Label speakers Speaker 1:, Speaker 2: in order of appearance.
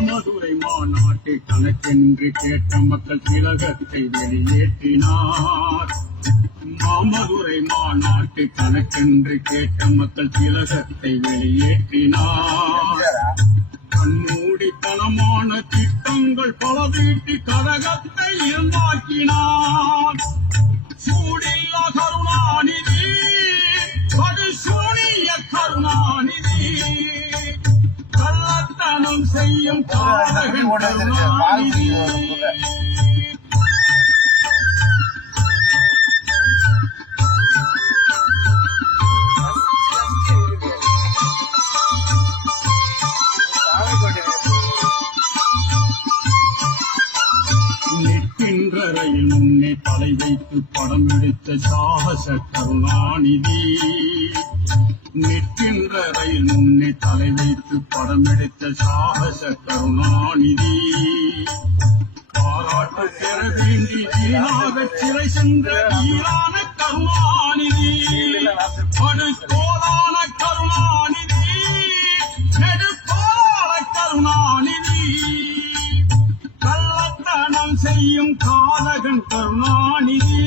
Speaker 1: மாமதுரை மாநாட்டு தனக்கென்று கேட்ட மக்கள் திலகத்தை வெளியேற்றினார். மாமதுரை மாநாட்டு கணக்கென்று கேட்ட மக்கள் திலகத்தை வெளியேற்றினார். கண்மூடித்தனமான திட்டங்கள் பல தீட்டி கழகத்தை இயல்பாக்கினார் கள்ளத்தனம் செய்யும் ரயில் முன்னே தலை வைத்து படம் எடுத்த சாகச கருணாநிதி. நிற்கின்ற ரயில் முன்னே தலை வைத்து படம் எடுத்த சாகச கருணாநிதி. பாராட்டு பெற வேண்டி வீணாக சிறை சென்ற ஈரான கருணாநிதி. படுகோலான கருணாநிதி. நெடுக்கோலான கருணாநிதி. கள்ளத்தனம் செய்யும் காதகன் கருணாநிதி.